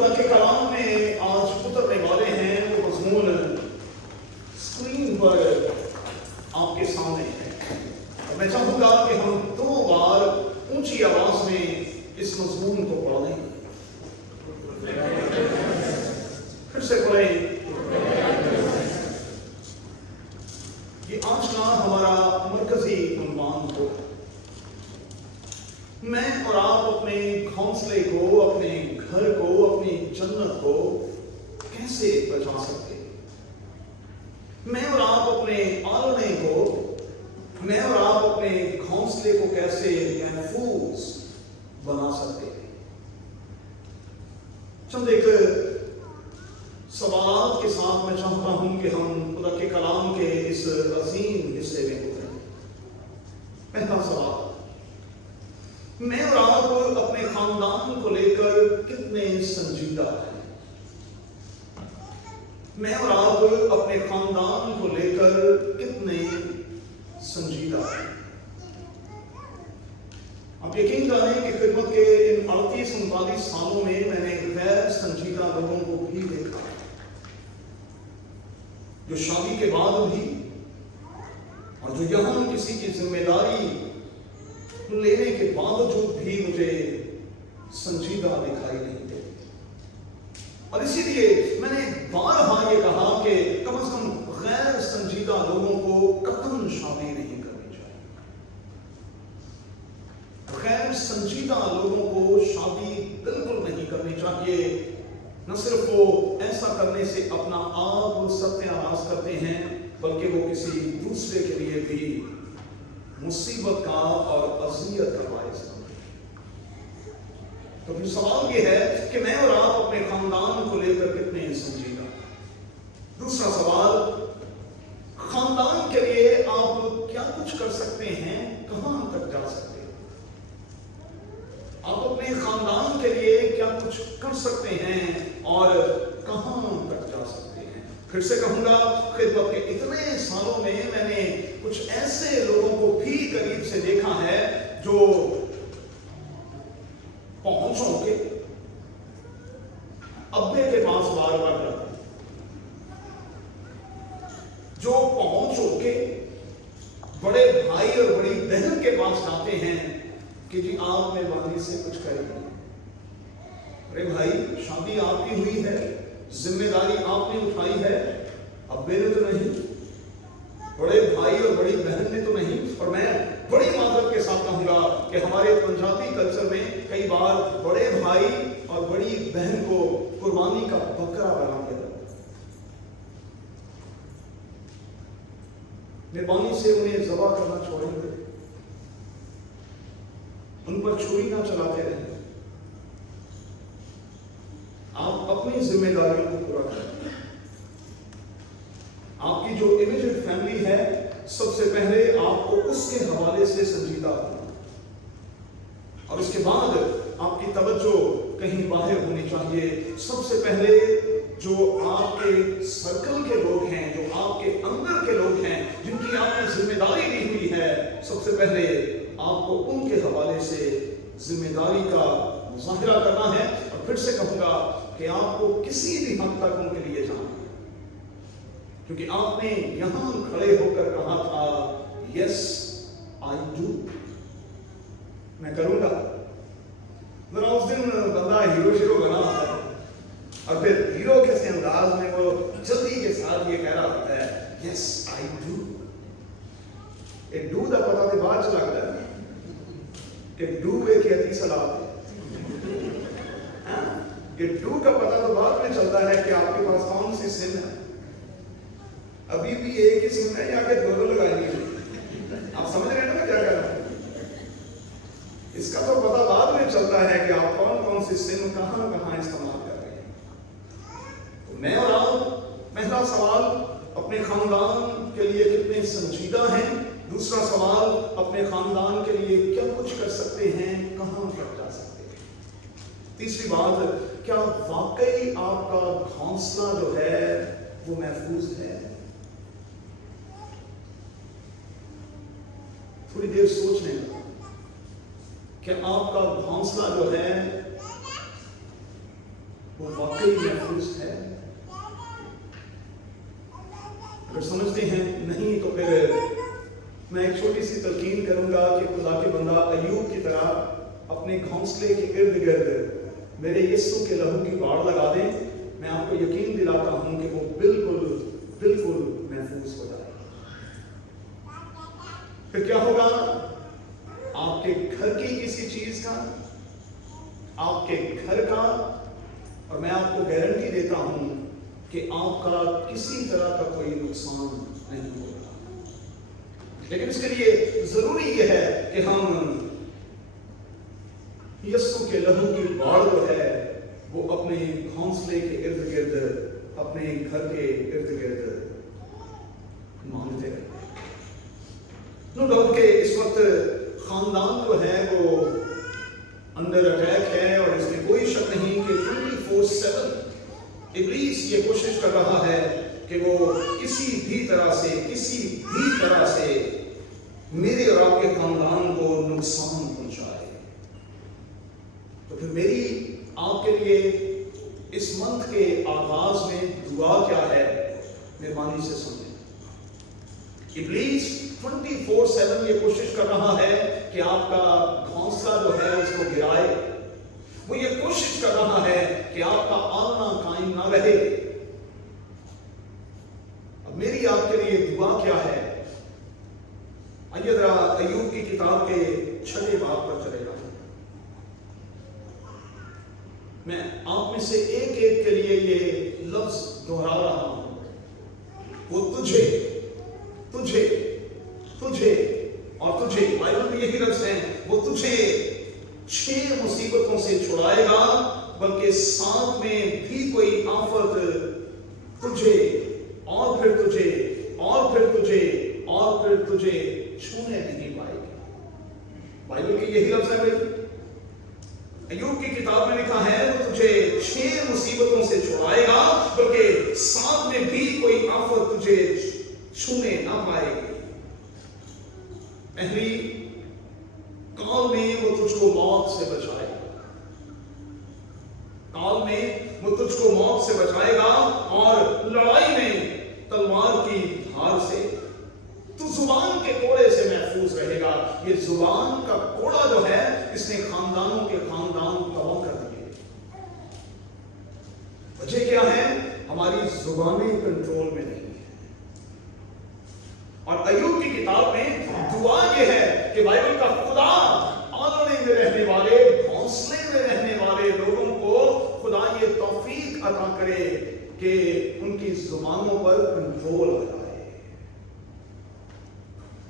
خدا کے کلام میں آج اترنے والے ہیں وہ مضمون اسکرین پر آپ کے سامنے ہے، اور میں چاہوں گا کہ ہم 2 بار اونچی آواز میں اس مضمون کو پڑھیں۔ پھر سے پڑھیں۔ یہ آج کا ہمارا مرکزی عنوان ہو۔ میں اور آپ اپنے گھونسلے کو، اپنے گھر کو، اپنی جنت کو کیسے بچا سکتے ہیں؟ میں اور آپ اپنے آلنے کو، میں اور آپ اپنے گھونسلے کو کیسے محفوظ بنا سکتے ہیں؟ چند ایک سوالات کے ساتھ میں چاہتا ہوں کہ ہم خدا کے کلام کے اس عظیم حصے میں اتریں۔ پہلا سوال، میں اور آپ اپنے خاندان کو لے کر کتنے سنجیدہ ہیں؟ میں اور آپ اپنے خاندان کو لے کر کتنے سنجیدہ ہیں؟ آپ یقین جانیں کہ خدمت کے ان 38-39 سالوں میں نے غیر سنجیدہ لوگوں کو بھی دیکھا، جو شادی کے بعد بھی اور جو یہاں کسی کی ذمہ داری لینے کے باوجود بھی مجھے سنجیدہ دکھائی نہیں دیتے۔ اور اسی لیے میں نے بارہا یہ کہا کہ کم از کم غیر سنجیدہ لوگوں کو قطعاً شادی نہیں کرنی چاہیے۔ غیر سنجیدہ لوگوں کو شادی بالکل نہیں کرنی چاہیے۔ نہ صرف وہ ایسا کرنے سے اپنا آپ ستیہ ناش کرتے ہیں، بلکہ وہ کسی دوسرے کے لیے بھی مصیبت کا اور اذیت کا باعث بنتے ہیں۔ تو پھر سوال یہ ہے کہ میں اور آپ اپنے خاندان کو لے کر کتنے سنجیدہ؟ دوسرا سوال، خاندان کے لیے آپ کیا کچھ کر سکتے ہیں؟ کہاں تک جا سکتے ہیں؟ آپ اپنے خاندان کے لیے کیا کچھ کر سکتے ہیں اور کہاں تک جا سکتے ہیں؟ پھر سے کہوں گا، خدمت کے اتنے سالوں میں نے کچھ ایسے لوگوں کو بھی قریب سے دیکھا ہے جو پہنچوں کے ابے کے پاس بار بار جاتے ہیں، جو پہنچوں کے بڑے بھائی اور بڑی بہن کے پاس جاتے ہیں کہ جی آپ مہربانی سے کچھ کریں۔ ارے بھائی، شادی آپ کی ہوئی ہے، ذمہ داری آپ نے اٹھائی ہے، ابے نے تو نہیں، بڑے بھائی اور بڑی بہن نے تو نہیں۔ اور میں بڑی معذرت کے ساتھ کہوں گا کہ ہمارے پنجابی کلچر میں کئی بار بڑے بھائی اور بڑی بہن کو قربانی کا بکرا بنا دیا جاتا ہے۔ مہربانی سے انہیں ذبح کرنا چھوڑیں گے، ان پر چھری نہ چلاتے رہیں، آپ اپنی ذمہ داریوں کو پورا کریں۔ آپ کی جو امیجیٹ فیملی ہے، سب سے پہلے آپ کو اس کے حوالے سے سنجیدہ ہونا، اور اس کے بعد آپ کی توجہ کہیں باہر ہونی چاہیے۔ سب سے پہلے جو آپ کے سرکل کے لوگ ہیں، جو آپ کے اندر کے لوگ ہیں، جن کی آپ نے ذمہ داری دی ہوئی ہے، سب سے پہلے آپ کو ان کے حوالے سے ذمہ داری کا مظاہرہ کرنا ہے۔ اور پھر سے کہوں گا کہ آپ کو کسی بھی حد تک ان کے لیے جانا ہے، کیونکہ آپ نے یہاں کھڑے ہو کر کہا تھا یس آئی ڈو، میں کروں گا۔ ذرا اس دن بندہ ہیرو شیرو بنا ہوتا ہے، اور پھر ہیرو کے سے انداز میں وہ جلدی کے ساتھ یہ کہہ رہا ہوتا ہے یس آئی ڈو۔ ایک ڈو دا پتا تو بعد چلا گیا کہ ڈو ایک ہی سلاد ہے، کہ ڈو کا پتا تو بعد میں چلتا ہے کہ آپ کے پاس کون سی سم ہے۔ ابھی بھی ایک ہی سم ہے یا کہ دونوں لگائیں گے؟ آپ سمجھ رہے ہیں نا کیا کر رہا ہوں؟ اس کا تو پتا بعد میں چلتا ہے کہ آپ کون کون سی سم کہاں کہاں استعمال کر رہے ہیں۔ میں اور آپ، پہلا سوال، اپنے خاندان کے لیے کتنے سنجیدہ ہیں؟ دوسرا سوال، اپنے خاندان کے لیے کیا کچھ کر سکتے ہیں؟ کہاں تک جا سکتے ہیں؟ تیسری بات، کیا واقعی آپ کا گھونسلہ جو ہے وہ محفوظ ہے؟ تھوڑی دیر سوچ لیں کہ آپ کا گھونسلہ جو ہے वो वाकई महफूज है? अगर समझते हैं नहीं तो फिर मैं एक छोटी सी तलकीन करूंगा कि खुदा के बंदा अय्यूब की तरह अपने घोंसले के इर्द गिर्द मेरे यीशु के लहू की बाड़ लगा दें। मैं आपको यकीन दिलाता हूं कि वो बिल्कुल बिल्कुल महफूज हो जाए। फिर क्या होगा? आपके घर की किसी चीज का, आपके घर का, और मैं आपको गारंटी देता हूं कि आपका किसी तरह का कोई नुकसान नहीं होगा। लेकिन इसके लिए जरूरी यह है कि हम यीशु के लहू की बाड़ जो है वो अपने घोंसले के इर्द गिर्द, अपने घर के इर्द गिर्द मांगते रहे। नो डाउट के इस वक्त खानदान जो है वो अंडर अटैक है और इसमें कोई शक नहीं कि 24/7 इब्लीस ये कोशिश कर रहा है कि वो किसी भी तरह से मेरे और आपके खानदान को नुकसान पहुंचाए। तो फिर मेरी आपके लिए इस मंथ के आगाज में दुआ क्या है, मेहरबानी से सुनें। इब्लीस 24/7 ये कोशिश कर रहा है कि आपका घोंसला जो है उसको गिराए। वो ये कोशिश कर रहा है कि आपका आलना कायम ना रहे। अब मेरी आपके लिए दुआ क्या है? आइए जरा अय्यूब की किताब के 6वें बाब पर चले जाओ। मैं आप में से एक एक के लिए ये लफ्ज दोहरा रहा हूं। वो तुझे तुझे तुझे और तुझे, बाइबल में यही लफ्ज है, वो तुझे 6 मुसीबतों से छुड़ाएगा, बल्कि साथ में भी कोई आफत तुझे और फिर तुझे और फिर तुझे और फिर तुझे छूने नहीं पाएगी। बाइबल के यही लफ्ज है भाई। अय्यूब की किताब में लिखा है वो तुझे 6 मुसीबतों से छुड़ाएगा, बल्कि साथ में भी कोई आफत तुझे छूने ना पाएगी। पहली, काल में वो तुझको मौत से बचाएगा। काल में वो तुझको मौत से बचाएगा और लड़ाई में तलवार की धार से तू जुबान के कोड़े से महफूज रहेगा। ये जुबान का कोड़ा जो है इसने खानदानों के खानदान तबाह कर दिए। वजह क्या है? हमारी जुबानें कंट्रोल में नहीं है। और अय्यूब की किताब में दुआ यह है कि बाइबल का खुदा आलने में रहने वाले, घोंसले में रहने वाले लोगों को खुदा ये तौफीक अता करे कि उनकी जुबानों पर कंट्रोल आ जाए।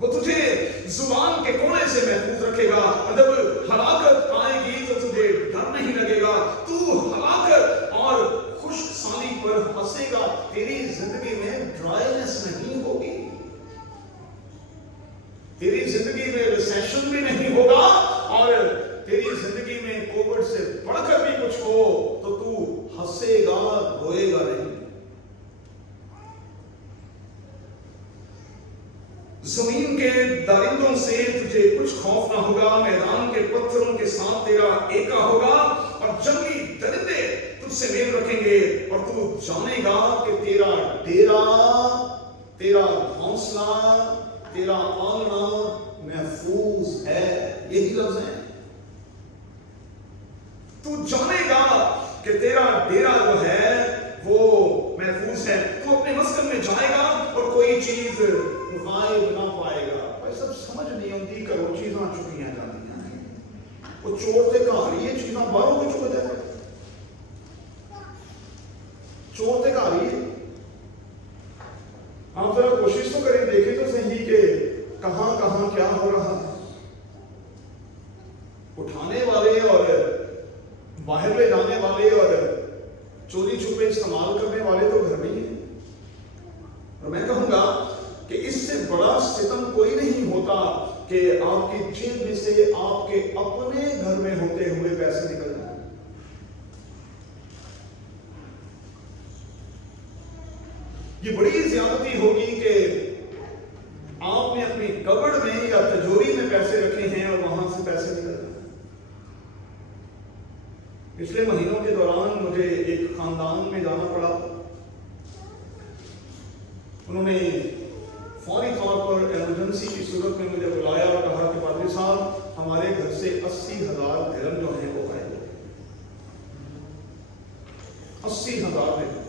वो तुझे जुबान के कोने से महफूज रखेगा और जब हलाकत आएगी तो तुझे डर नहीं लगेगा। तू हलाकत और खुशसाली पर हंसेगा। तेरी जिंदगी में ड्राइनेस नहीं होगी, तेरी जिंदगी में रिसेशन भी नहीं होगा, और तेरी जिंदगी में कोविड से बढ़कर भी कुछ हो तो तू हंसेगा, रोएगा नहीं। जमीन के दरिंदों से तुझे कुछ खौफ ना होगा, मैदान के पत्थरों के साथ तेरा एका होगा, और जंगली दरिंदे तुझसे मेल रखेंगे, और तू जानेगा कि तेरा डेरा, तेरा घोंसला, तेरा आलना महफूज है। यही लफ्ज है। तू जानेगा कि तेरा डेरा जो है वो महफूज है। तू अपने मस्कन में जाएगा और कोई चीज गायब ना पाएगा। भाई सब समझ नहीं आती, करो चीज़ां चुकियां जाती, वो चोर ते घर ही चीज़ां बाहरों को चुक जाए। चोर ते घर ही। आप जरा कोशिश तो करें, देखें तो सही कि कहां कहां क्या हो रहा है। उठाने वाले और बाहर ले जाने वाले और चोरी छुपे इस्तेमाल करने वाले तो घर में ही हैं। और मैं कहूंगा कि इससे बड़ा सितम कोई नहीं होता कि आपकी जेब में से आपके अपने घर में होते हुए पैसे निकल जाए। ये बड़ी ज्यादती होगी कि आपने अपनी कबड़ में या तिजोरी में पैसे रखे हैं और वहां से पैसे निकल जाए। पिछले महीनों के दौरान मुझे एक खानदान में जाना पड़ा। उन्होंने फौरी तौर पर इमरजेंसी की सूरत में मुझे बुलाया और कहा कि पादरी साहब, हमारे घर से 80,000 दिरहम जो हैं वो गायब हो गए। 80,000 दिरहम।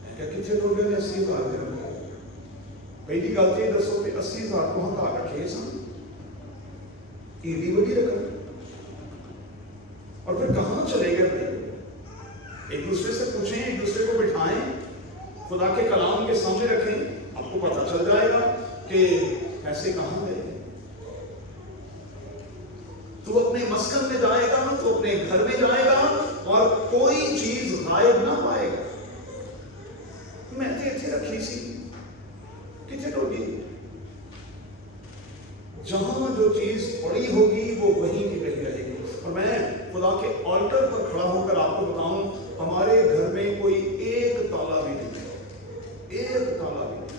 मैं क्या कितने लोग ने 80,000 दिरहम? पहली गल तो दसो कि 80,000 को हम घर रखे सन, एडी बड़ी रकम, और फिर कहाँ चले गए भाई? एक दूसरे से पूछें, एक दूसरे को बिठाएं, खुदा के कलाम के सामने रखें, आपको पता चल जाएगा कि पैसे कहाँ गए। तू अपने मस्कन में जाएगा, तो अपने घर में जाएगा और कोई चीज गायब ना पाएगा। मैं तो इतने रखी सी, कितने होगी? जहां जो चीज पड़ी होगी वो वहीं की वहीं रहेगी। और मैं खुदा के ऑल्टर पर खड़ा होकर आपको बताऊं, हमारे घर में कोई एक ताला भी नहीं है, एक ताला भी नहीं।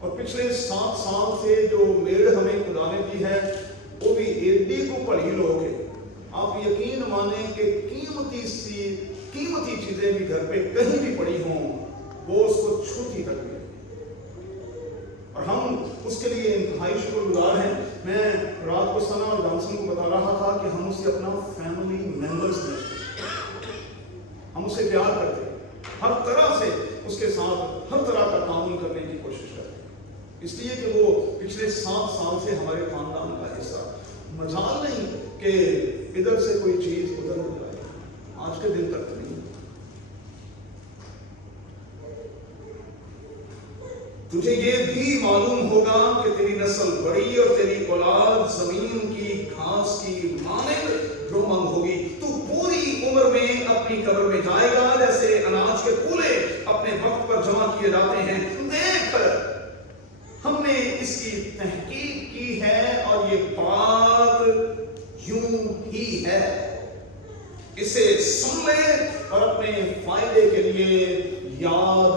और पिछले 7 साल से जो मेड़ हमें खुदा ने दी है वो भी एडी को पढ़ी लोग है। आप यकीन माने कि कीमती चीजें भी घर पे कहीं भी पड़ी हों, वो उसको छूती तक नहीं, और हम उसके लिए इंतहाई शुक्रगुजार हैं। मैं रात को सना और जॉनसन को बता रहा था कि हम उसे अपना फैमिली मेंबर समझते, हम उसे प्यार करते, हर तरह से उसके साथ हर तरह का ताउन करने की कोशिश करते, इसलिए कि वो पिछले 7 साल से हमारे खानदान का हिस्सा। मजाल नहीं कि इधर से कोई चीज उधर हो जाए, आज के दिन तक नहीं। तुझे ये भी मालूम होगा कि तेरी नस्ल बड़ी और तेरी औलाद जमीन की घास की मानिंद रोमंग होगी। तू पूरी उम्र में अपनी कब्र में जाएगा जैसे अनाज के पूले अपने वक्त पर जमा किए जाते हैं। देख, हमने इसकी तहकीक की है और ये बात यूं ही है। इसे सुन ले और अपने फायदे के लिए याद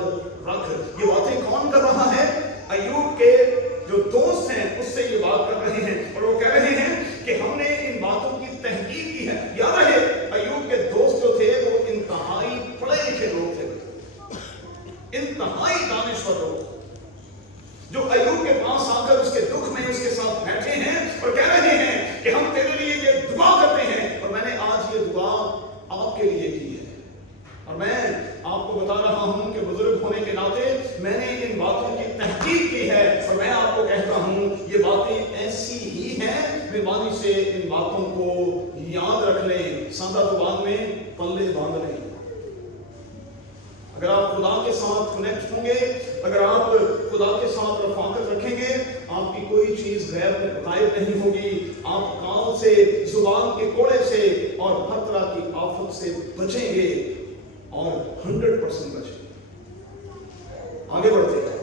रख। ये बातें कौन कर रहा है? अय्यूब के जो दोस्त हैं उससे ये बात कर रहे हैं, और वो कह रहे हैं कि हमने इन बातों की तहकीक की है। याद रहे, अय्यूब के दोस्त जो थे वो इंतहाई पढ़े लिखे लोग थे, इंतहाई दानिश्वर लोग, जो अय्यूब के पास आकर उसके दुख में उसके साथ बैठे हैं और कह रहे हैं कि हम तेरे लिए ये दुआ करते हैं, और मैंने आज ये दुआ आपके लिए की है। और मैं आपको बता रहा हूं कि बुजुर्ग होने के नाते मैंने इन बातों की तहकीक की है, और मैं आपको कहता हूं ये बातें ऐसी ही हैं। मेहरबानी से इन बातों को याद रख लें, सादा जुबान में पल्ले बांध लें। अगर आप खुदा के साथ कनेक्ट होंगे, अगर आप खुदा के साथ रफाकत रखेंगे, आपकी कोई चीज गायब नहीं होगी। आप कान से, जुबान के कोड़े से और हर तरह की आफत से बचेंगे और 100% बचेंगे। आगे बढ़ते हैं।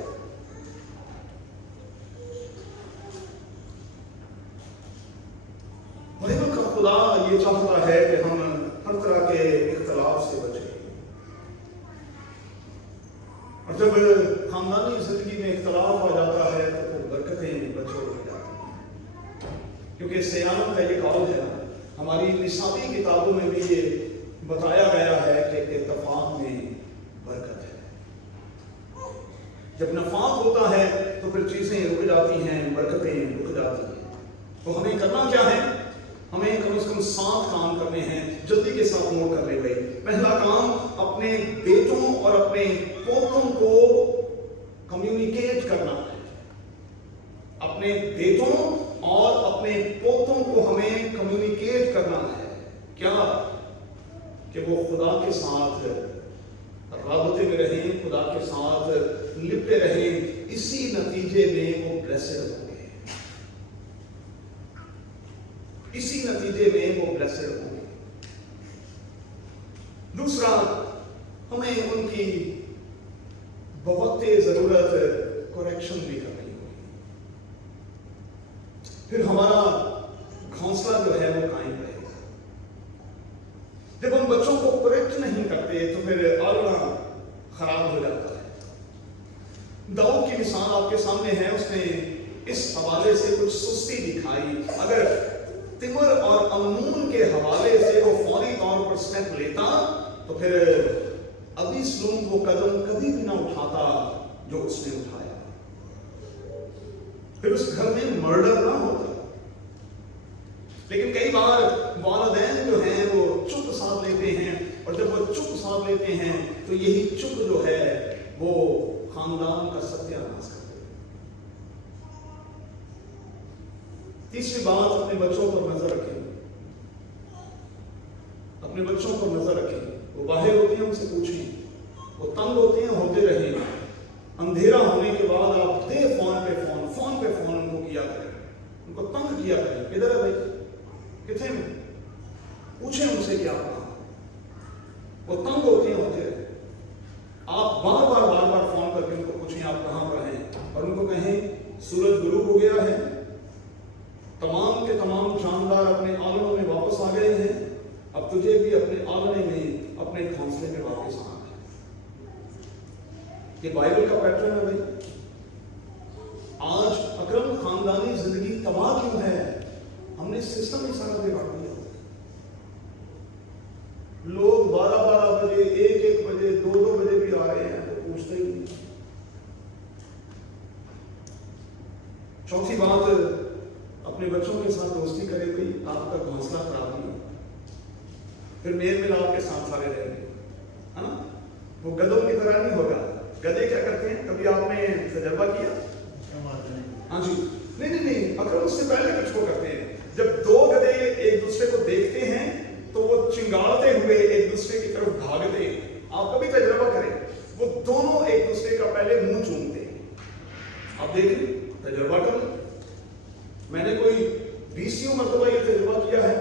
बाइबल का खुदा ये चाहता है कि हम हर तरह के इख्तलाफ से बचें, और जब खानदानी जिंदगी में इख्तलाफ आ जाता है तो फिर बरकतें बचोड़ हो जाती हैं। क्योंकि सियानत का ये कौल है, हमारी निसाबी किताबों में भी ये बताया गया है कि इत्तेफाक में बरकत है। जब नफाक होता है तो फिर चीजें रुक जाती हैं, बरकतें रुक जाती हैं। तो हमें करना क्या है? हमें कम से कम 7 काम करने हैं। जल्दी के साथ नोट कर ले भाई। पहला काम, अपने बेटों और अपने पोतों को कम्युनिकेट करना है। अपने बेटों और अपने पोतों को हमें कम्युनिकेट करना है। क्या? कि वो खुदा के साथ राबते में रहें, खुदा के साथ लिपटे रहें। इसी नतीजे में वो ब्लेसेड होंगे, इसी नतीजे में वो ब्लेसेड होंगे। दूसरा, हमें उनकी बवक्ते जरूरत करेक्शन भी करनी होगी। फिर हमारा हौसला जो है वो कायम रहेगा। जब हम बच्चों को करेक्ट नहीं करते तो फिर आलना खराब हो जाता है। दाऊद की मिसाल आपके सामने है। उसने इस हवाले से कुछ सुस्ती दिखाई। अगर तिमर और अमनून के हवाले से वो फौरी तौर पर स्टेप लेता तो फिर अबीसलोम वो कदम कभी भी ना उठाता जो उसने उठाया, फिर उस घर में मर्डर ना होता। लेकिन कई बार वालिदैन जो हैं वो चुप साध लेते हैं, और जब वो चुप साध लेते हैं तो यही चुप जो है वो खानदान का सत्यानाश करते हैं। तीसरी बात, अपने बच्चों पर नजर रखें, अपने बच्चों पर नजर रखें। वो बाहर होते हैं, उनसे पूछें, वो तंग होते हैं, होते रहें। अंधेरा होने के बाद आप दे फोन पे फोन उनको किया करें, उनको तंग किया करें, किधर है भाई, कितने में, पूछें उनसे क्या कहा। वो तंग होते हैं, होते रहे। आप बार बार फोन करके उनको पूछें आप कहां पर हैं, और उनको कहें सूरज गुरूब हो गया है, तमाम के तमाम जानदार अपने आंगनों में वापस आ गए हैं, अब तुझे भी अपने आंगने में अपने घोंसले में वापस आना है। ये बाइबल का पैटर्न है भाई। आज अक्रम खानदानी जिंदगी तबाह क्यों है? हमने सिस्टम ही सारा बिगाड़ दिया। लोग 12-12 बजे, 1-1 बजे, 2-2 बजे भी आ रहे हैं तो पूछते ही नहीं। चौथी बात, अपने बच्चों के साथ दोस्ती करें भाई, आपका घोंसला खराब नहीं होगा, फिर मेल मिलाप के साथ सारे रहेंगे, है ना। वो गधों की तरह नहीं होगा। गधे क्या करते हैं, कभी आपने तजर्बा किया? हाँ जी, नहीं, अगर उससे पहले कुछ को करते हैं। जब दो गधे एक दूसरे को देखते हैं तो वो चिंगाड़ते हुए एक दूसरे की तरफ भागते हैं। आप कभी तजर्बा करें, वो दोनों एक दूसरे का पहले मुंह चूमते हैं। आप देखें, तजर्बा करें। मैंने कोई 20 मरतबा ये तजर्बा किया है।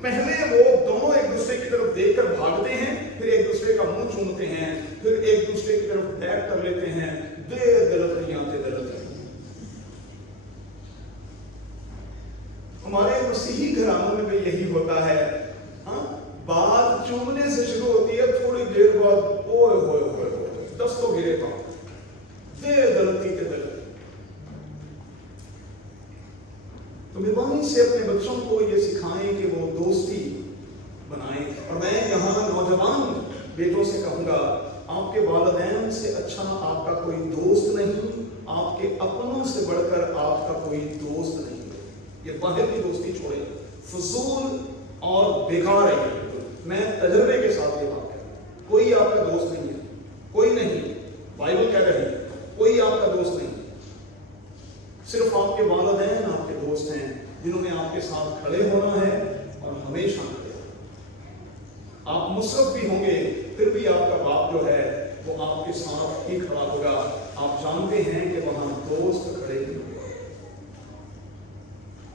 पहले वो दोनों एक दूसरे की तरफ देखकर भागते हैं, फिर एक दूसरे का मुंह चूमते हैं, फिर एक दूसरे की तरफ बैक कर लेते हैं। गलत हमारे मसीही घरानों में भी यही होता है। हाँ, बात चूमने से शुरू होती है, थोड़ी देर बाद ओए 10 तो गिरे पाओ, गलती के गलती। तो मेहरबानी से अपने बच्चों को ये सिखाएं कि वो दोस्ती बनाएं। और मैं यहाँ नौजवान बेटों से कहूँगा, आपके वालिदैन से अच्छा आपका कोई दोस्त नहीं, आपके अपनों से बढ़कर आपका कोई दोस्त नहीं। ये बाहर की दोस्ती छोड़े, फजूल और बेकार है। मैं तजर्बे के साथ ये बात करूँ, कोई आपका दोस्त नहीं है, कोई नहीं। बाइबल कह रही है कोई आपका दोस्त नहीं, सिर्फ आपके वालिदैन आपके दोस्त हैं, जिन्होंने आपके साथ खड़े होना है और हमेशा खड़े होना। आप मुसरफ भी होंगे, फिर भी आपका बाप जो है वो आपके साथ ही खड़ा होगा। आप जानते हैं कि वहां दोस्त खड़े नहीं होंगे।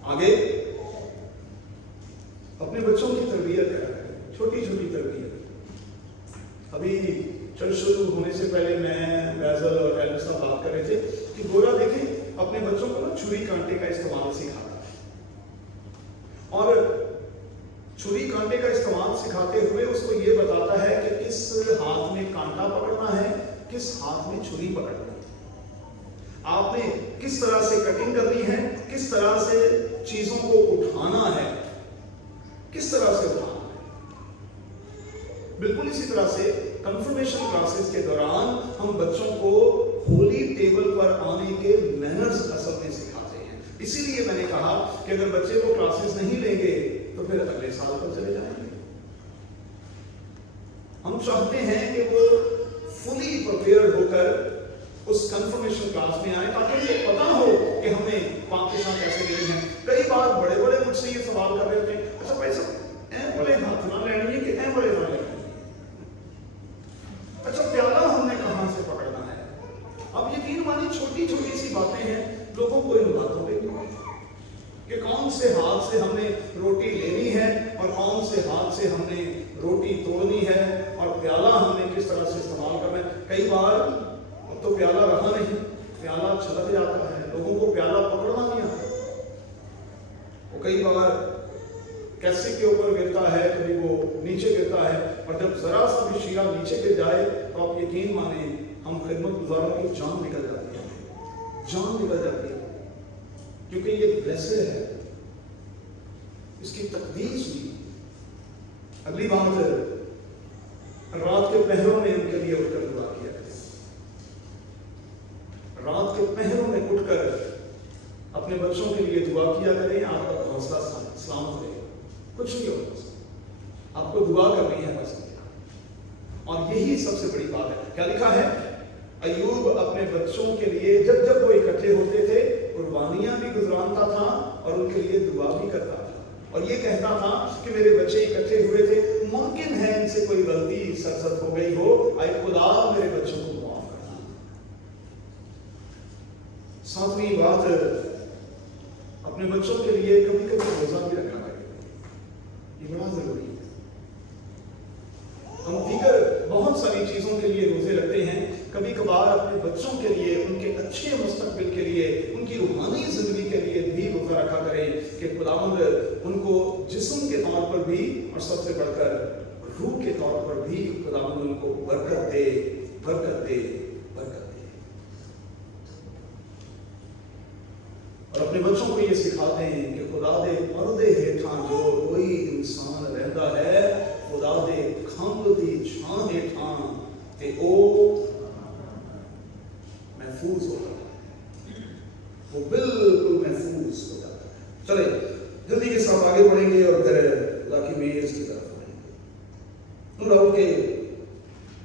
आगे अपने बच्चों की तरबियत करें, छोटी तरबियत। अभी चल शुरू होने से पहले मैं फैजल और एल साहब बात कर रहे थे कि गोरा देखें अपने बच्चों को ना छुरी कांटे का इस्तेमाल सिखाता है, और छुरी कांटे का इस्तेमाल सिखाते हुए उसको ये बताता है कि किस हाथ में कांटा पकड़ना है, किस हाथ में छुरी पकड़ना है, आपने किस तरह से कटिंग करनी है, किस तरह से चीजों को उठाना है, किस तरह से उठाना है। बिल्कुल इसी तरह से कंफर्मेशन क्लासेस के दौरान हम बच्चों को होली टेबल पर आने के मैनर्स असल में सिखाते हैं। इसीलिए मैंने कहा कि अगर बच्चे वो क्लासेस नहीं लेंगे तो फिर अगले साल पर चले जाएंगे। हम चाहते हैं कि वो फुली प्रिपेयर्ड होकर उस कंफर्मेशन क्लास में आए, ताकि उनको पता हो कि हमें पाक के साथ कैसे लेनी है। कई बार बड़े बड़े मुझसे ये सवाल कर रहे होते हैं, अच्छा भाई साहब ऐ बड़े हाथ ना लेनी है कि ऐ बड़े ना लेनी है, अच्छा प्याला हमने कहां से पकड़ना है। अब यकीन मानिए छोटी छोटी सी बातें हैं, लोगों को इन बातों पे कि कौन से हाथ से हमने रोटी लेनी है और कौन से हाथ से हमने रोटी तोड़नी है, और प्याला हमने किस तरह से इस्तेमाल करना है। कई बार तो प्याला रहा नहीं, प्याला छलक जाता है, लोगों को प्याला पकड़ना नहीं आता। वो कई बार कैसे के ऊपर गिरता है, कभी वो नीचे गिरता है, और जब जरा सा भी शीरा नीचे गिर जाए तो आप यकीन माने हम खिदमत गुजारों की जान निकल जाती है, जान निकल जाती है, क्योंकि ये ब्लेसेड है, इसकी तकदीस हुई, अगली बात, रात के पहरों में उनके लिए उठकर दुआ किया करें। रात के पहरों में उठकर अपने बच्चों के लिए दुआ किया करें। आपका हौसला सलामत रहेगा, कुछ नहीं होगा, आपको दुआ करनी है बस। और यही सबसे बड़ी बात है। क्या लिखा है? अय्यूब अपने बच्चों के लिए जब जब वो इकट्ठे होते थे, कुर्बानियां भी गुजरानता था और उनके लिए दुआ भी करता था, और ये कहता था कि मेरे बच्चे इकट्ठे हुए थे, मुमकिन है इनसे कोई गलती सरसत हो गई हो, आए खुदा मेरे बच्चों को माफ करना। सातवीं बात, अपने बच्चों के लिए कभी कभी रोजा भी रखना चाहिए, ये बड़ा जरूरी है। हम दीगर बहुत सारी चीजों के लिए रोजे रखते हैं, कभी कभार अपने बच्चों के लिए, उनके अच्छे मुस्तकबिल के लिए, उनकी रूहानी जिंदगी के लिए भी रोजा रखा करें कि खुदावंद उनको जिस्म के तौर पर भी और सबसे बढ़कर रूह के तौर पर भी खुदावंद उनको बरकत दे, बरकत दे, बरकत दे। और अपने बच्चों को ये सिखाते हैं कि खुदा दे पर्दे हेठा जो कोई इंसान रहता है, खुदा दे खंभ दी छां हेठा ते ओ महफूज होता है, वो बिल्कुल महफूज हो जाता है। चले जल्दी के साथ आगे बढ़ेंगे और फिर लाकी मेज की तरफ बढ़ेंगे। के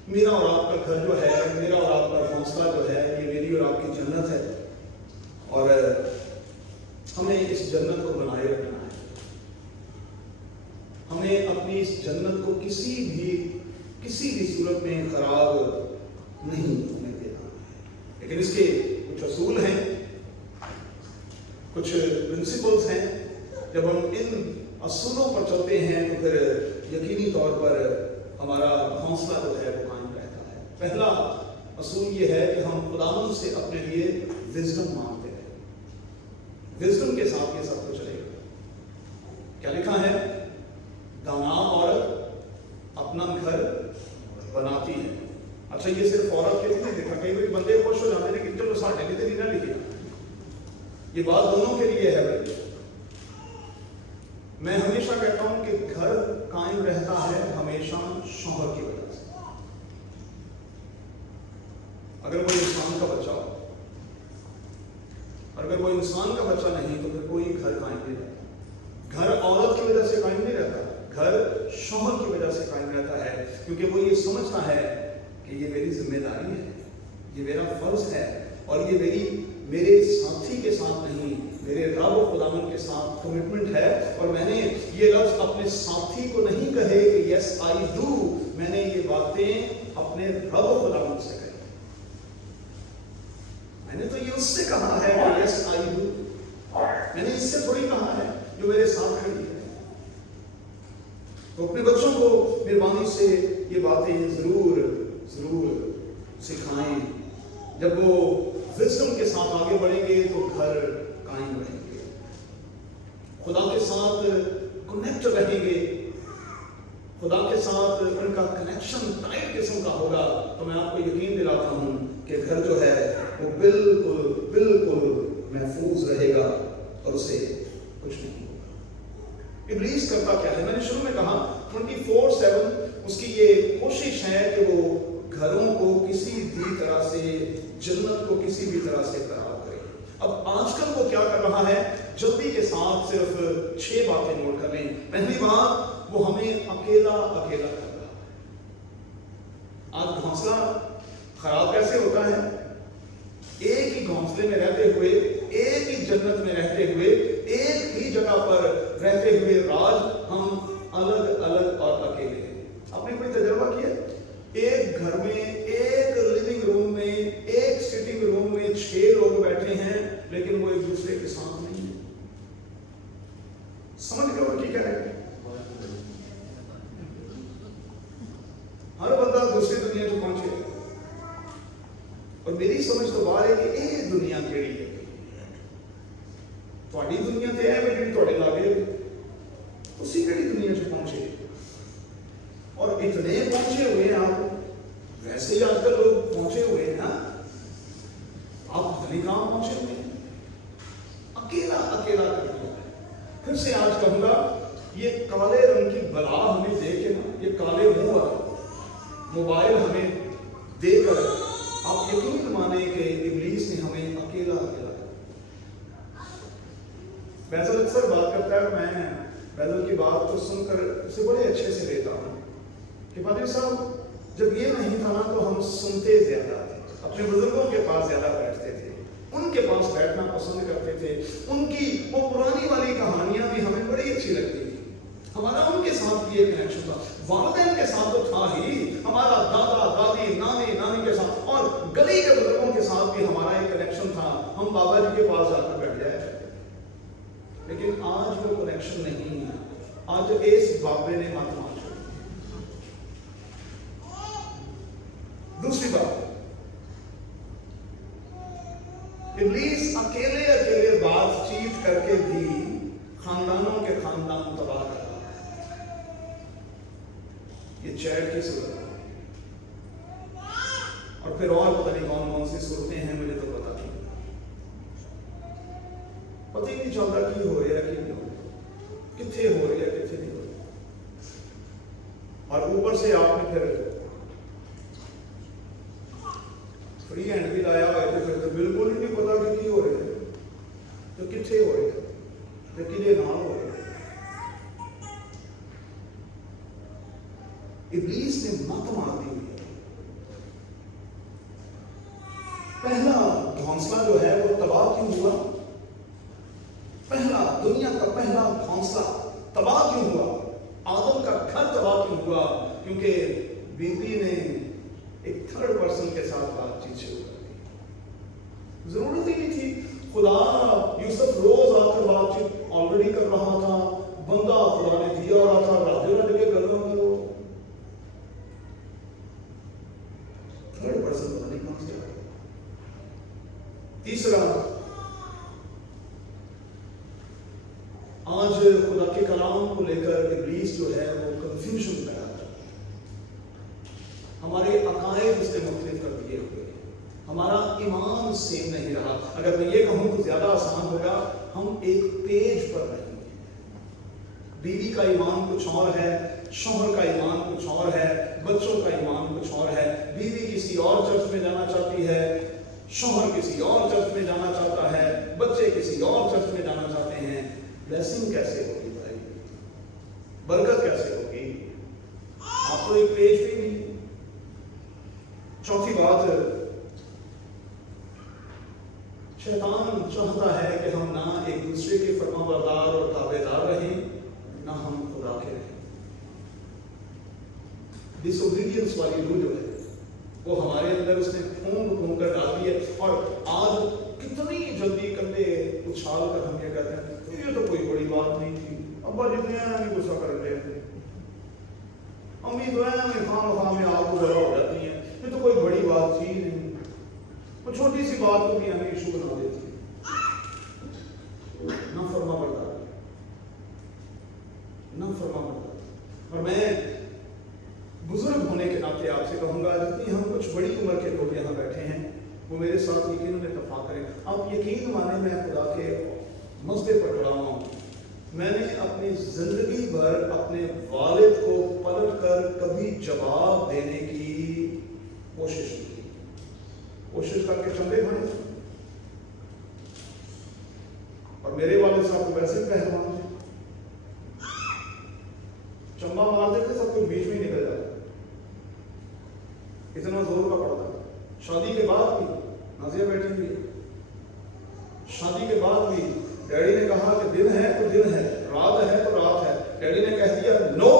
मेरा और आपका घर जो है, मेरा और आपका हौसला जो है, ये मेरी और आपकी जन्नत है, और हमें इस जन्नत को बनाए रखना है। हमें अपनी इस जन्नत को किसी भी सूरत में खराब नहीं होने देना है। लेकिन इसके कुछ असूल हैं, कुछ प्रिंसिपल्स हैं। जब हम इन असूलों पर चलते हैं तो फिर यकीनी तौर पर हमारा हौसला जो है वो कायम रहता है। पहला असूल ये है कि हम खुदावंद से अपने लिए विजडम मांगते हैं। विजडम के साथ ये सब कुछ चलेगा। क्या लिखा है? दाना औरत अपना घर बनाती है। अच्छा, ये सिर्फ औरत के लिए नहीं लिखा, कई बार बंदे खुश हो जाते हैं कि चलो साढ़े लिए तेरी ना लिखे। ये बात दोनों के लिए है भाई। मैं हमेशा कहता हूं कि घर कायम रहता है हमेशा शौहर की वजह से। अगर वो इंसान का बच्चा हो, अगर वो इंसान का बच्चा नहीं तो फिर कोई घर कायम नहीं रहता। घर औरत की वजह से कायम नहीं रहता, घर शौहर की वजह से कायम रहता है, क्योंकि वो ये समझता है कि ये मेरी जिम्मेदारी है, ये मेरा फर्ज है, और ये मेरे साथी के साथ नहीं, मेरे रब खुदावंद के साथ कमिटमेंट है। और मैंने ये लफ्ज अपने साथी को नहीं कहे कि यस आई डू, मैंने ये बातें अपने रब खुदावंद से कही। मैंने तो ये उससे कहा है कि यस आई डू, मैंने इससे थोड़ी कहा है जो मेरे साथ खड़ी है। तो अपने बच्चों को मेहरबानी से ये बातें जरूर सिखाएं। जब वो विजडम के साथ आगे बढ़ेंगे तो घर कायम रहेंगे, खुदा के साथ कनेक्ट रहेंगे, खुदा के साथ उनका कनेक्शन टाइट किस्म का होगा। तो मैं आपको यकीन दिलाता हूं कि घर जो है वो बिल्कुल महफूज रहेगा और उसे कुछ नहीं होगा। इब्लीस करता क्या है? मैंने शुरू में कहा 24/7 उसकी ये कोशिश है कि वो घरों को किसी भी तरह से, जन्नत को किसी भी तरह से खराब करे। अब आजकल वो क्या कर रहा है? जल्दी के साथ सिर्फ 6 बातें नोट कर लें। पहली बात, वो हमें अकेला कर रहा है। आज घोंसला खराब कैसे होता है? एक ही घोंसले में रहते हुए, एक ही जन्नत में रहते हुए, एक ही जगह पर रहते हुए राज हम अलग अलग और अकेले हैं। आपने कोई तजुर्बा किया? एक घर में, एक लिविंग रूम में, एक सिटिंग रूम में 6 लोग बैठे हैं, लेकिन वो एक दूसरे के साथ नहीं है। समझ गए वो क्या है? हर बंदा दूसरी दुनिया को पहुंचे, और मेरी समझ तो बाहर है कि ये दुनिया केड़ी है। थोड़ी दुनिया तो है भी थोड़े लागे, उसी केड़ी दुनिया से पहुंचे, और इतने पहुंचे हुए हैं आप। वैसे ही आजकल लोग पहुंचे हुए हैं ना, आप भली कहां पहुंचे हुए हैं? अकेला करके। फिर से आज कहूंगा, یہ کالے رنگ کی بلا ہمیں دے کے نا، یہ کالے منہ والا موبائل ہمیں دے کر آپ یقین مانیں کہ ابلیس نے ہمیں اکیلا اکیلا بیزل اکثر بات کرتا ہے، میں بیزل کی بات کو سن کر اسے بڑے اچھے سے لیتا ہوں کہ پادری صاحب جب یہ نہیں تھا نا تو ہم سنتے زیادہ تھے، اپنے بزرگوں کے پاس زیادہ بیٹھتے تھے، ان کے پاس بیٹھنا پسند کرتے تھے، ان کی وہ پرانی والی کہانیاں بھی ہمیں بڑی اچھی لگتی تھی، ہمارا ان کے ساتھ بھی ایک کنیکشن تھا، والدین کے ساتھ تو تھا ہی، ہمارا دادا دادی نانی نانی کے ساتھ اور گلی کے بزرگوں کے ساتھ بھی ہمارا ایک کنیکشن تھا، ہم بابا جی کے پاس جا کر بیٹھ جائے، لیکن آج وہ کنیکشن نہیں ہے، آج اس بابے نے مت مان چھوڑی۔ دوسری بات، ابلیس اکیلے اکیلے بات چیت کر کے بھی خاندانوں کے خاندان تباہ کرتا ہے، یہ چیٹ کی صورت ہے، اور پھر اور پتہ نہیں کون کون سی صورتیں ہیں، مجھے تو پتا نہیں، پتہ ہی نہیں چلتا کی ہو رہا ہے کہ نہیں ہو رہا، کتنے ہو رہی ہے کتنے نہیں ہو رہی، اور اوپر سے آپ نے پھر فری ہینڈ بھی لایا ہوا ہے تو پھر تو بالکل ہی نہیں پتا کہ کی ہو رہے ہیں، تو کتنے ہو رہے ہیں تو کدے نہ ہو رہے ہیں۔ ابلیس نے مت مار دی ہوئی ہے، پہلا گھونسلہ جو ہے وہ تباہ کیوں ہوا؟ پہلا دنیا کا پہلا گھونسلہ تباہ کیوں ہوا؟ آدم کا گھر تباہ کیوں ہوا؟ کیونکہ بیوی نے ایک تھرڈ پرسن کے ساتھ بات چیت شروع کر دی، ضرورت ہی نہیں تھی، خدا یوسف روز آ کر بات چیت آلریڈی کر رہا تھا، بندہ خدا نے دیا ہوا تھا، راجے راجے کے گلوں کرو، تھرڈ پرسن پتہ نہیں کہاں سے آ گیا۔ تیسرا، آج خدا کے کلام کو لے کر ابلیس جو ہے وہ کنفیوژن پیدا کرتا ہے، ہمارے عقائد اس نے مختلف کر دیے ہوئے، ہمارا ایمان سیم نہیں رہا، اگر میں یہ کہوں تو زیادہ آسان ہوگا، ہم ایک پیج پر نہیں ہیں، بیوی کا ایمان کچھ اور ہے، شوہر کا ایمان کچھ اور ہے، بچوں کا ایمان کچھ اور ہے، بیوی کسی اور چرچ میں جانا چاہتی ہے، شوہر کسی اور چرچ میں جانا چاہتا ہے، بچے کسی اور چرچ میں جانا چاہتے ہیں، بلیسنگ کیسے ہوگی بھائی، برکت کیسے ہوگی؟ آپ تو ایک پیج بھی نہیں۔ چوتھی بات، شیطان چاہتا ہے کہ ہم نہ ایک دوسرے کے فرما بردار اور تابع دار رہیں، نہ ہم خدا کے رہیں۔ ڈس اوبیڈینس والی روح جو ہے وہ ہمارے اندر اس نے پھونک کر ڈال دی ہے، اور آج کتنی جلدی کندھے اچھال کر ہم یہ کہتے ہیں یہ تو کوئی بڑی بات نہیں تھی، ابا جتنے ہیں غصہ کر رہے ہیں، امی جو ہے خام میں آپ کو ذرا ہو جاتی ہیں، یہ تو کوئی بڑی بات تھی نہیں، وہ چھوٹی سی بات کو بھی ہمیں ایشو بنا دیتی ہے، نہ فرما بردار، نہ فرما بردار۔ اور میں بزرگ ہونے کے ناطے آپ سے کہوں گا، جتنی ہم کچھ بڑی عمر کے لوگ یہاں بیٹھے ہیں وہ میرے ساتھ یقیناً اتفاق کریں، آپ یقین مانیں میں خدا کے مسجد پر کھڑا ہوں، میں نے اپنی زندگی بھر اپنے والد کو پلٹ کر کبھی جواب دینے کی کوشش کی، کوشش کر کے چمڑے کھانے تھے، اور میرے والد صاحب کو ویسے پہلوان تھے، چمبا مار دیتے سب کچھ بیچ میں نکل جاتا، اتنا زور کا پڑتا۔ شادی کے بعد بھی نازیہ بیٹھی ہوئی ہے، شادی کے بعد بھی ڈیڈی نے کہا کہ دن ہے تو دن ہے، رات ہے تو رات ہے، ڈیڈی نے کہہ دیا نو،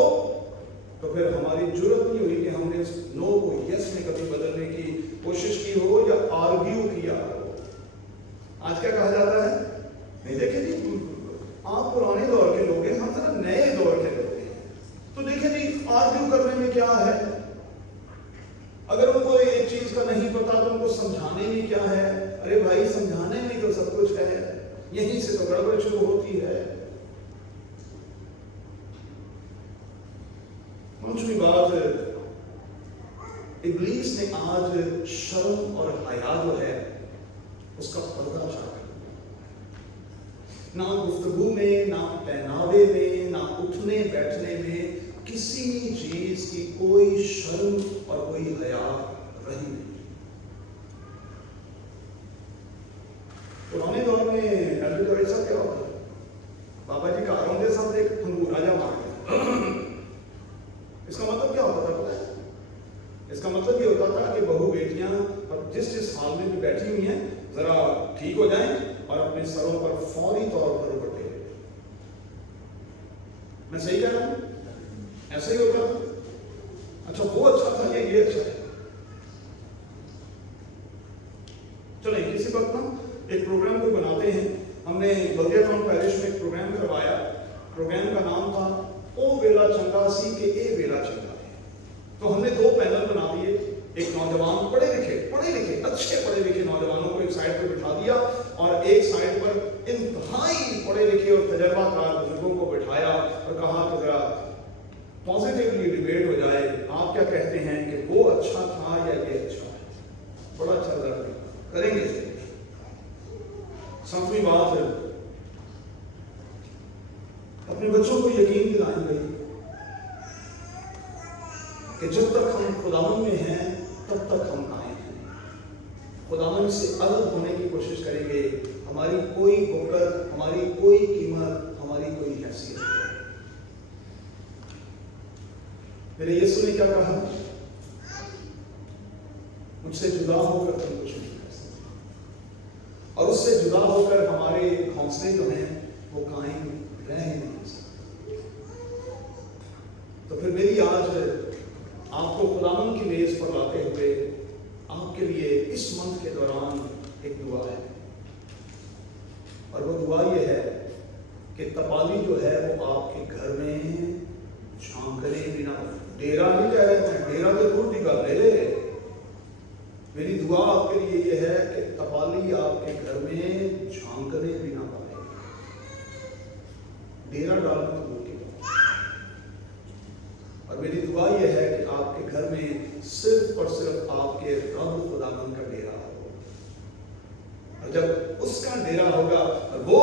تو پھر ہماری جرت نہیں ہوئی کہ ہم نے اس نو کو یس میں کبھی بدلنے کی کوشش کی ہو یا آرگیو کیا ہو۔ آج کیا کہا جاتا ہے؟ نہیں دیکھیں جی آپ پرانے دور کے لوگ ہیں، ہم ذرا نئے دور کے لوگ ہیں، تو دیکھیں جی آرگیو کرنے میں کیا ہے، اگر ان کو ایک چیز کا نہیں پتا تو ان کو سمجھانے میں کیا ہے، ارے بھائی سمجھانے میں تو سب کچھ ہے، یہیں سے تو گڑبڑ شروع ہوتی ہے۔ پانچویں بات، ابلیس نے آج شرم اور حیا جو ہے اس کا پردہ چاک، نہ گفتگو میں، نہ پہناوے میں، نہ اٹھنے उठने बैठने में किसी चीज की कोई शर्म और कोई हया रही नहीं। पुराने दौर में नबी तो ऐसा क्या होता है, बाबा जी का आरंभ के साथ एक राजा मार गया। इसका मतलब क्या होता था पता है? इसका मतलब ये होता था कि बहू बेटियां अब जिस हाल में भी बैठी हुई हैं जरा ठीक हो जाएं और अपने सरों पर फौरी तौर पर उपटे। मैं सही कह रहा हूं? ऐसा ही होता था। अच्छा वो अच्छा था या ये अच्छा है? चलो किसी वक्त ना एक प्रोग्राम को बनाते हैं। हमने बल्दिया टाउन पैरिश में एक प्रोग्राम करवाया। प्रोग्राम का नाम था ओ वेला चंगा सी के ए वेला चंगा। तो हमने दो पैनल बना दिए। एक नौजवान पढ़े लिखे अच्छे पढ़े लिखे नौजवानों को एक साइड पर बिठा दिया और एक साइड पर इंतहाई पढ़े लिखे और तजर्बाकार बुजुर्गों को बिठाया और कहा कि जरा पॉजिटिवली डिबेट हो जाए, आप क्या कहते हैं कि वो अच्छा था या ये अच्छा है? बड़ा अच्छा रिजल्ट करेंगे। सातवीं बात है, अपने बच्चों को यकीन दिलाएंगे कि जब तक हम खुदावन में हैं तब तक हम कायम हैं। खुदावन से अलग होने की कोशिश करेंगे, हमारी कोई बुकत, हमारी कोई कीमत, हमारी कोई हैसियत नहीं। मेरे यीशु ने क्या कहा? मुझसे जुदा होकर तुम कुछ नहीं कर सकते, और उससे जुदा होकर हमारे हौसले जो हैं वो कायम रह ही नहीं सकते। तो फिर मेरी आज आपको खुदावन की मेज पर लाते हुए आपके लिए इस मंथ के दौरान एक दुआ है, और वो दुआ ये है कि तपाली जो है वो आपके घर में झांकने बिना, डेरा नहीं कह रहे हैं, डेरा तो दूर की गल है। मेरी दुआ आपके लिए ये है कि तपाली आपके घर में झांकने बिना पाए, डेरा डालना तो दूर की बात। और मेरी दुआ ये है कि आपके घर में सिर्फ और सिर्फ आपके रब खुदावन का डेरा हो, और जब उसका डेरा होगा वो